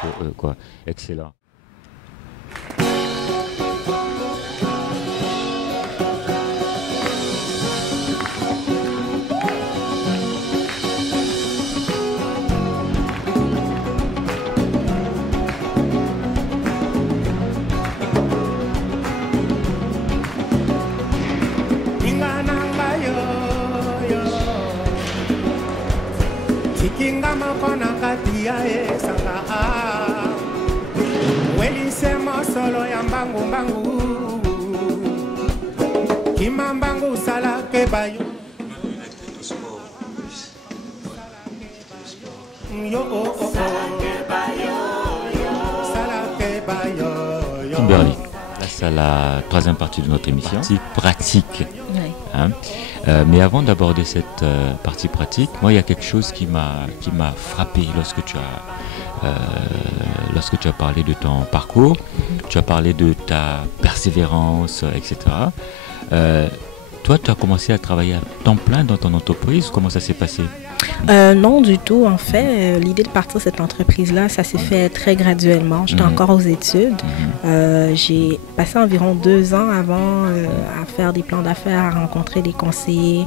pour eux, quoi. Excellent. Kimberly, là c'est la troisième partie de notre émission, c'est pratique. Oui. Hein? Mais avant d'aborder cette partie pratique, moi il y a quelque chose qui m'a frappé lorsque tu as parlé de ton parcours, tu as parlé de ta persévérance, etc. Toi, tu as commencé à travailler à temps plein dans ton entreprise. Comment ça s'est passé? Non, du tout. En fait, l'idée de partir cette entreprise-là, ça s'est fait très graduellement. J'étais encore aux études. J'ai passé environ 2 ans avant à faire des plans d'affaires, à rencontrer des conseillers,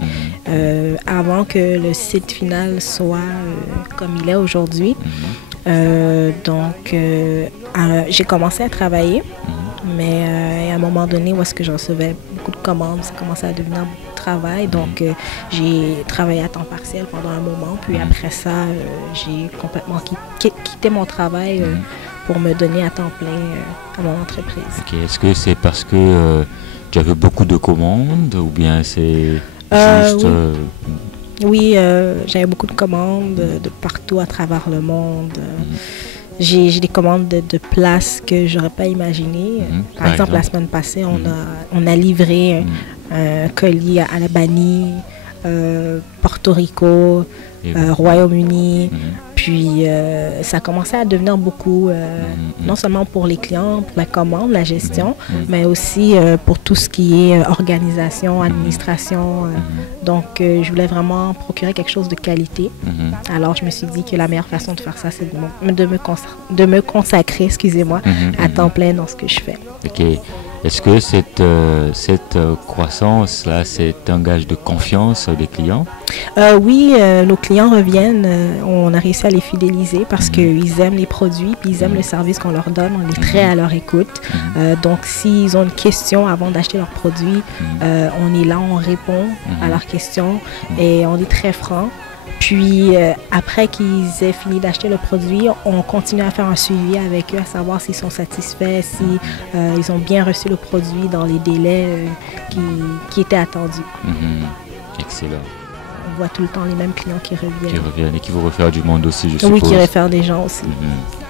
avant que le site final soit comme il est aujourd'hui. Donc, j'ai commencé à travailler, mais à un moment donné où est-ce que je recevais beaucoup de commandes, ça commençait à devenir beaucoup de travail. Donc, j'ai travaillé à temps partiel pendant un moment. Puis après ça, j'ai complètement quitté mon travail pour me donner à temps plein à mon entreprise. Okay. Est-ce que c'est parce que tu avais beaucoup de commandes ou bien c'est juste... Oui, j'avais beaucoup de commandes de partout à travers le monde. J'ai des commandes de places que j'aurais pas imaginées. Par exemple, la semaine passée, on a livré un colis à Albanie, Porto Rico, Royaume-Uni. Puis ça commençait à devenir beaucoup, non seulement pour les clients, pour la commande, la gestion, mais aussi pour tout ce qui est organisation, administration. Donc je voulais vraiment procurer quelque chose de qualité. Alors je me suis dit que la meilleure façon de faire ça, c'est de me consacrer, excusez-moi, à temps plein dans ce que je fais. Ok. Est-ce que cette croissance-là, c'est un gage de confiance des clients? Oui, nos clients reviennent. On a réussi à les fidéliser parce qu'ils aiment les produits, puis ils aiment le service qu'on leur donne. On est très à leur écoute. Donc, s'ils ont une question avant d'acheter leurs produits, on est là, on répond à leurs questions et on est très franc. Puis après qu'ils aient fini d'acheter le produit, on continue à faire un suivi avec eux, à savoir s'ils sont satisfaits, si ils ont bien reçu le produit dans les délais qui étaient attendus. Excellent. On voit tout le temps les mêmes clients qui reviennent. Qui reviennent et qui vous réfèrent du monde aussi, je suppose. Oui, qui réfèrent des gens aussi.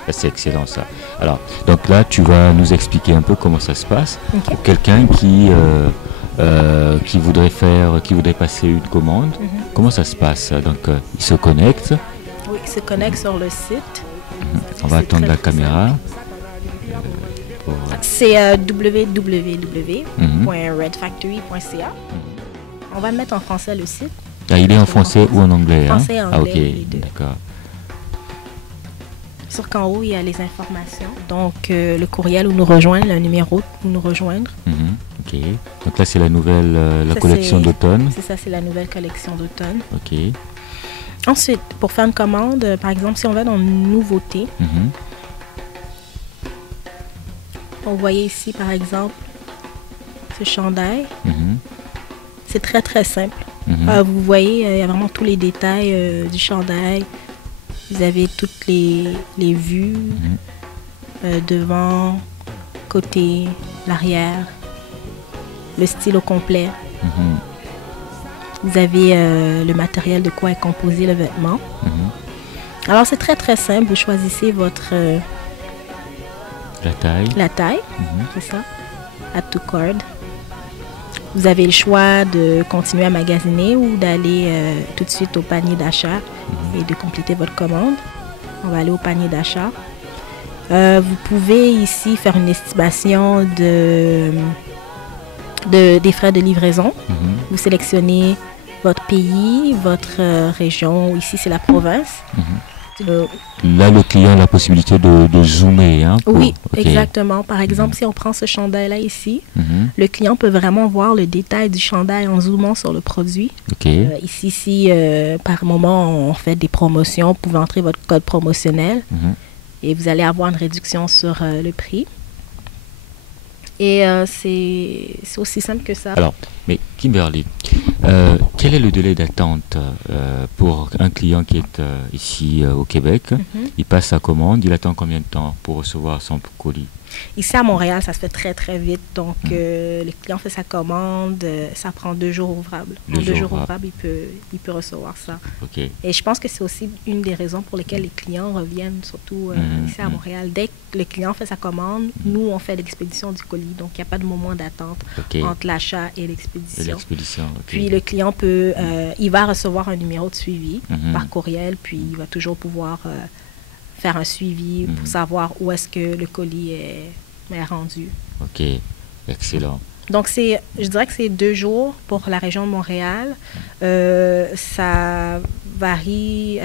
C'est excellent ça. Alors, donc là, tu vas nous expliquer un peu comment ça se passe. Pour quelqu'un qui voudrait passer une commande, comment ça se passe? Donc, il se connecte. Oui, il se connecte sur le site. On va attendre la caméra. C'est www.redfactory.ca. On va mettre en français le site. Ah, il est en français ou en anglais? Français et anglais. Ah, ok, d'accord. Sur qu'en haut, il y a les informations. Donc, le courriel où nous rejoindre, le numéro où nous rejoindre. Ok. Donc là, c'est la nouvelle collection d'automne. C'est ça, c'est la nouvelle collection d'automne. Ok. Ensuite, pour faire une commande, par exemple, si on va dans nouveautés, on voyait ici, par exemple, ce chandail. C'est très, très simple. Vous voyez, il y a vraiment tous les détails du chandail. Vous avez toutes les vues, devant, côté, l'arrière, le style au complet. Vous avez le matériel de quoi est composé le vêtement. Alors c'est très très simple, vous choisissez votre... la taille. La taille, c'est ça. Add to cart. Vous avez le choix de continuer à magasiner ou d'aller tout de suite au panier d'achat et de compléter votre commande. On va aller au panier d'achat. Vous pouvez ici faire une estimation des frais de livraison. Vous sélectionnez votre pays, votre région. Ici, c'est la province Là, le client a la possibilité de zoomer. Hein, oui, exactement. Par exemple, si on prend ce chandail-là ici, le client peut vraiment voir le détail du chandail en zoomant sur le produit. Ici, si par moment on fait des promotions, vous pouvez entrer votre code promotionnel et vous allez avoir une réduction sur le prix. Et c'est aussi simple que ça. Alors, mais Kimberly, quel est le délai d'attente pour un client qui est ici au Québec? Il passe sa commande, il attend combien de temps pour recevoir son colis? Ici à Montréal, ça se fait très très vite. Donc, le client fait sa commande, ça prend 2 jours ouvrables. En 2 jours ouvrables, il peut recevoir ça. Et je pense que c'est aussi une des raisons pour lesquelles les clients reviennent, surtout ici à Montréal. Dès que le client fait sa commande, nous, on fait l'expédition du colis. Donc, il n'y a pas de moment d'attente entre l'achat et l'expédition. Puis, le client peut, il va recevoir un numéro de suivi par courriel, puis il va toujours pouvoir faire un suivi pour savoir où est-ce que le colis est rendu. OK, excellent. Donc, je dirais que c'est 2 jours pour la région de Montréal. Ça varie,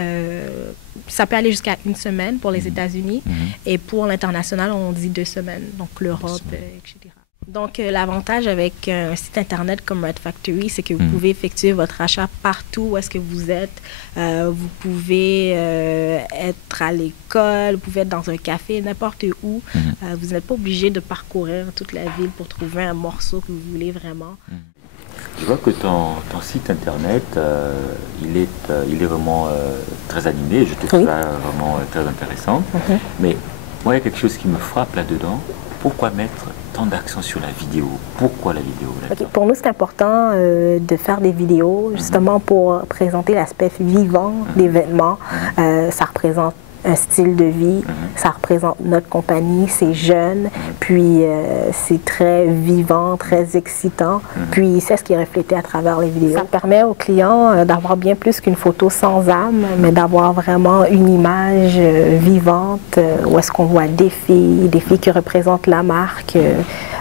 ça peut aller jusqu'à 1 semaine pour les États-Unis. Et pour l'international, on dit 2 semaines, donc l'Europe, etc. Donc, l'avantage avec un site Internet comme Red Factory, c'est que vous pouvez effectuer votre achat partout où est-ce que vous êtes. Vous pouvez être à l'école, vous pouvez être dans un café, n'importe où. Vous n'êtes pas obligé de parcourir toute la ville pour trouver un morceau que vous voulez vraiment. Je vois que ton site Internet, il est vraiment très animé. Je trouve ça vraiment très intéressant. Mais moi, il y a quelque chose qui me frappe là-dedans. Pourquoi mettre tant d'accent sur la vidéo? Pourquoi la vidéo là-dedans? Pour nous, c'est important de faire des vidéos, justement pour présenter l'aspect vivant des vêtements. Ça représente un style de vie, ça représente notre compagnie, c'est jeune, puis c'est très vivant, très excitant, puis c'est ce qui est reflété à travers les vidéos. Ça permet aux clients d'avoir bien plus qu'une photo sans âme, mais d'avoir vraiment une image vivante où est-ce qu'on voit des filles qui représentent la marque.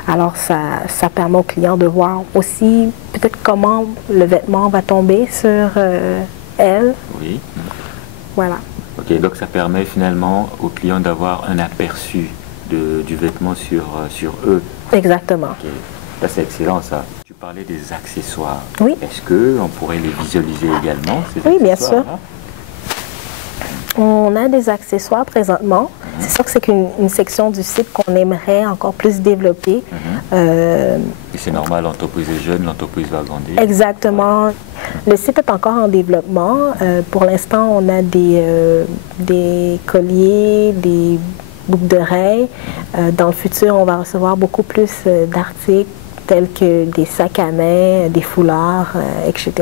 Alors ça permet aux clients de voir aussi peut-être comment le vêtement va tomber sur elle. Oui. Voilà. Ok, donc ça permet finalement aux clients d'avoir un aperçu du vêtement sur eux. Exactement. Okay. Là, c'est excellent ça. Tu parlais des accessoires. Oui. Est-ce qu'on pourrait les visualiser également, Oui, bien sûr. On a des accessoires présentement. C'est sûr que c'est une section du site qu'on aimerait encore plus développer. Et c'est normal, l'entreprise est jeune, l'entreprise va grandir. Exactement. Le site est encore en développement. Pour l'instant, on a des colliers, des boucles d'oreilles. Dans le futur, on va recevoir beaucoup plus d'articles tels que des sacs à main, des foulards, etc.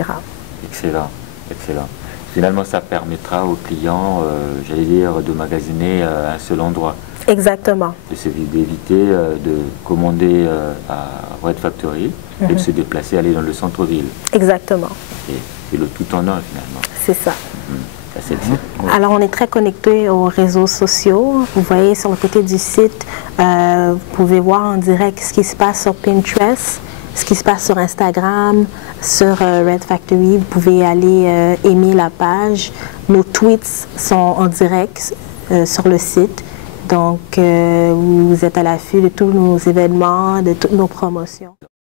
Excellent, excellent. Finalement, ça permettra aux clients, j'allais dire, de magasiner à un seul endroit. Exactement. D'éviter de commander à Red Factory et de se déplacer, aller dans le centre-ville. Exactement. C'est le tout en un finalement. C'est ça. Alors, on est très connecté aux réseaux sociaux. Vous voyez sur le côté du site, vous pouvez voir en direct ce qui se passe sur Pinterest, ce qui se passe sur Instagram, sur Red Factory. Vous pouvez aller aimer la page. Nos tweets sont en direct sur le site. Donc, vous êtes à l'affût de tous nos événements, de toutes nos promotions.